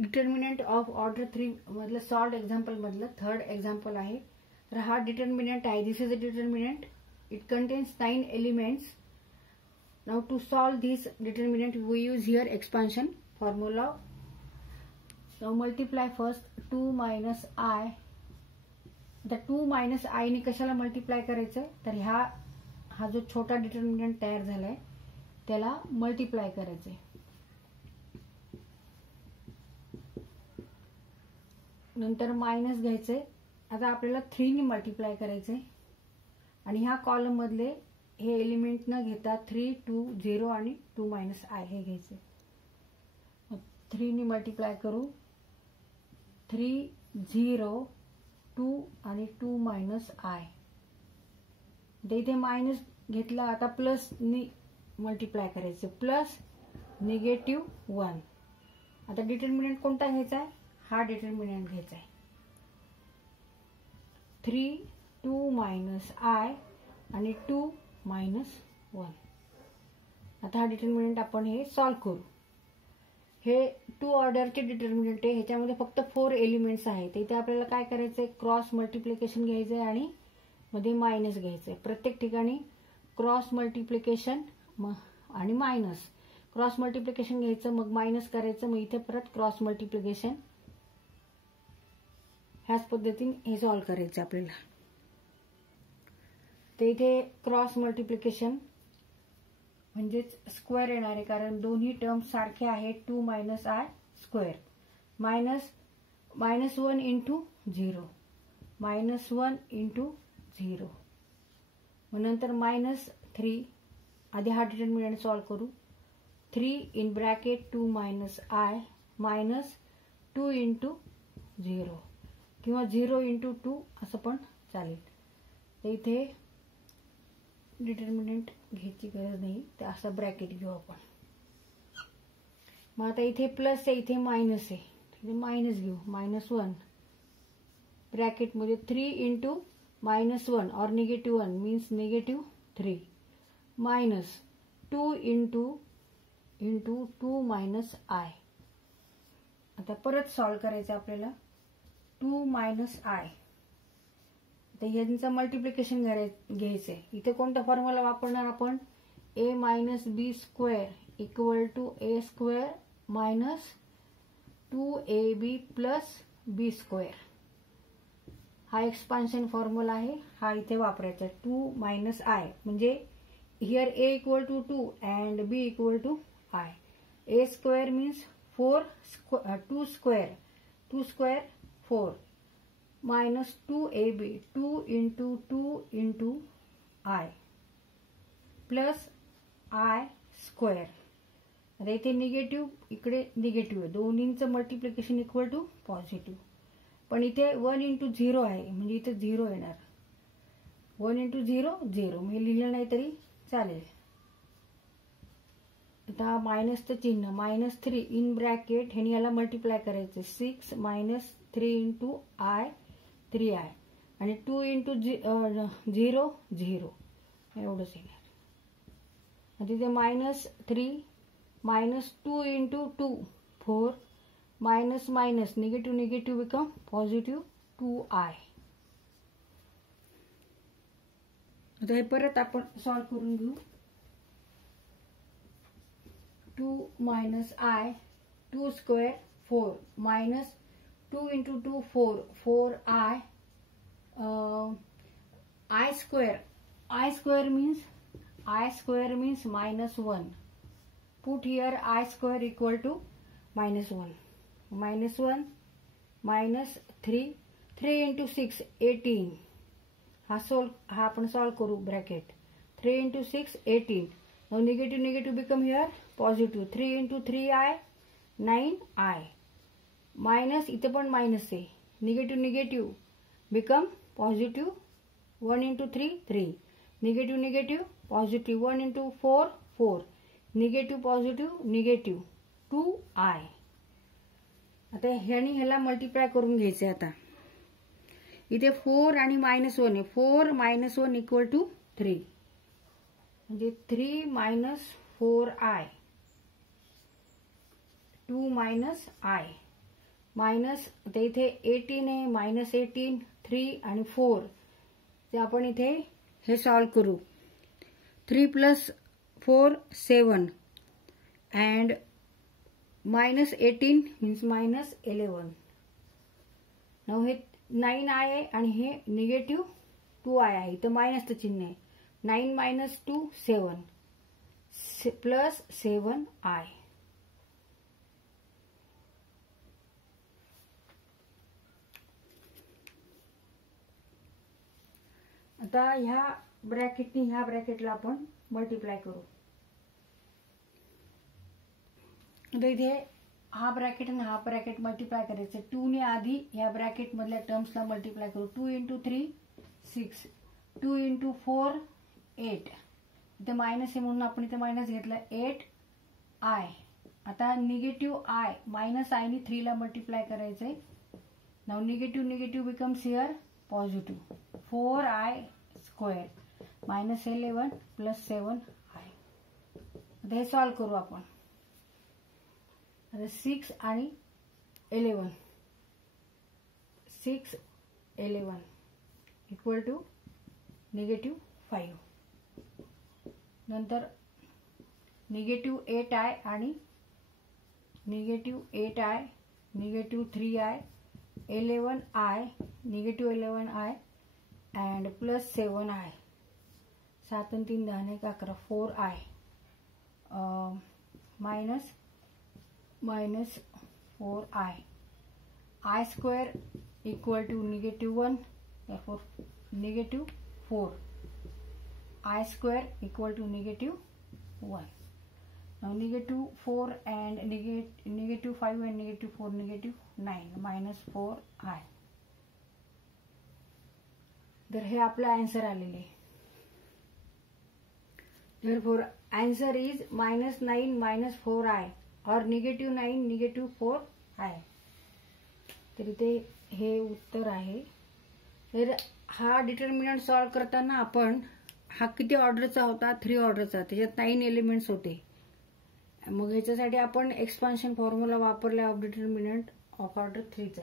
Determinant of order 3 मधलं solved example मधलं third example आहे. तर हा डिटर्मिनंट आहे. This is a determinant. It contains 9 elements. Now to solve this determinant we use here expansion formula. Now multiply first 2 minus I. आता 2 minus I ने कशाला multiply करायचं, तर हा जो छोटा डिटर्मिनंट तयार झालाय त्याला मल्टिप्लाय करायचंय. नंतर मायनस घ्यायचंय. आता आपल्याला 3 ने मल्टिप्लाय करायचंय आणि ह्या कॉलम मधले हे एलिमेंट न घेता 3, 2, 0 आणि 2 मायनस आय हे घ्यायचे. 3 ने मल्टिप्लाय करू. 3, 0, 2 आणि 2 मायनस आय. इथे मायनस घेतला. आता प्लस ने मल्टिप्लाय करायचं. प्लस -1. आता डिटर्मिनंट कोणता घ्यायचा आहे, हा डिटर्मिनंट घ्यायचा आहे. 3, 2 मायनस आय आणि 2 मायनस 1. आता हा डिटर्मिनंट आपण हे सॉल्व करू. हे 2 ऑर्डरचे डिटर्मिनंट आहे. ह्याच्यामध्ये फक्त 4 एलिमेंट्स आहेत. इथे आपल्याला काय करायचंय, क्रॉस मल्टिप्लिकेशन घ्यायचंय आणि मध्ये मायनस घ्यायचंय. प्रत्येक ठिकाणी क्रॉस मल्टिप्लिकेशन आणि मायनस. क्रॉस मल्टिप्लिकेशन घ्यायचं, मग मायनस करायचं, मग इथे परत क्रॉस मल्टिप्लिकेशन. ह्याच पद्धतीने हे सॉल्व करायचं आपल्याला. तर इथे क्रॉस मल्टिप्लिकेशन म्हणजेच स्क्वेअर येणार आहे, कारण दोन्ही टर्म्स सारखे आहेत. 2 minus I square -1 into 0 -1 into 0. मग नंतर -3. आधी हा डिटर्मिनंट सॉल्व करू. 3 in bracket 2 minus I -2 into 0 किंवा 0 इंटू 2 असं पण चालेल. तर इथे डिटर्मिनंट घ्यायची गरज नाही, तर असं ब्रॅकेट घेऊ आपण. मग आता इथे प्लस आहे, इथे मायनस आहे, इथे मायनस घेऊ. -1 ब्रॅकेटमध्ये 3 इंटू -1 और -1 मीन्स -3 -2 इंटू 2 मायनस आय. आता परत सॉल्व करायचं आपल्याला. 2 मायनस आय. तर यांचं मल्टिप्लिकेशन घ्यायचंय. इथे कोणता फॉर्म्युला वापरणार आपण, a minus B square equal to a square minus 2ab plus B square. हा एक्सपान्शन फॉर्म्युला आहे, हा इथे वापरायचा. 2 मायनस आय म्हणजे here a equal to 2 and b equal to I. a square means 2 square 4 minus 2ab 2 into I plus I square. आता इथे negative, इकडे negative आहे. दोन्हींचं मल्टिप्लिकेशन इक्वल टू पॉझिटिव्ह. पण इथे 1 इंटू 0 आहे, म्हणजे इथे 0 येणार. 1 इंटू 0 0. मी लिहिलं नाही तरी चालेल. आता मायनसचं चिन्ह -3 इन ब्रॅकेट ह्याने याला मल्टिप्लाय करायचं. 6 मायनस 3 इंटू आय 3i आणि 2 इंटू 0 0 एवढंच येणार. तिथे -3 -2 into 2 4 minus negative become positive 2i. आता हे परत आपण सॉल्व करून घेऊ. 2 minus I 2 square 4 minus 2 into 2 4 I square means -1. Put here I square equal to -1. -1 minus 3 into 6 18. हा आपण सॉल्व करू. Bracket 3 into 6 18. Now negative become here positive. 3 into 3i 9i. Minus इथे पण मायनस आहे. Negative become positive. 1 into 3 3. Negative positive. 1 into 4 4. Negative 2i. आता ह्याला multiply करून घ्यायचे. आता इथे 4 आणि -1 आहे. 4 - 1 इक्वल टू 3 म्हणजे 3 - 4i 2 - i. मायनस आता इथे 18 आहे, -18, 3 आणि 4 ते आपण इथे हे सॉल्व करू. 3 + 4 7 and -18 means -11. नाव हे 9i आहे आणि हे -2i आहे. इथं मायनसचं चिन्ह आहे. 9 - 2 7 प्लस 7i. आता ह्या ब्रॅकेटनी ह्या ब्रॅकेटला आपण मल्टिप्लाय करू. आता इथे हा ब्रॅकेट आणि हा ब्रॅकेट मल्टिप्लाय करायचं. 2 ने आधी ह्या ब्रॅकेट मधल्या टर्म्सला मल्टिप्लाय करू. 2 × 3 6, 2 × 4 8. इथे मायनस आहे म्हणून आपण इथे मायनस घेतला. 8i. आता -i -i ने 3 ला मल्टिप्लाय करायचंय. Now negative becomes here positive. 4i² -11 + 7i. आता हे सॉल्व करू आपण. आता 6 आणि 11 6 11 = -5. नंतर -8i आणि -8i -3i 11i -11i and +7i. 7 आणि 3 10 1 11 4i minus 4i. I² = -1, therefore -4. I² = -1. Now -4 and -5 and -4 -9 -4i. तर हे आपलं आन्सर आलेले आहे. Therefore answer is -9 - 4i or -9 - 4i. तर इथे हे उत्तर आहे. तर हा डिटर्मिनंट सॉल्व करताना आपण हा किती ऑर्डरचा होता? 3 ऑर्डरचा. त्याच्यात 9 एलिमेंट्स होते. मग ह्याच्यासाठी आपण एक्सपान्शन फॉर्म्युला वापरला ऑफ डिटर्मिनंट ऑफ ऑर्डर 3 चा.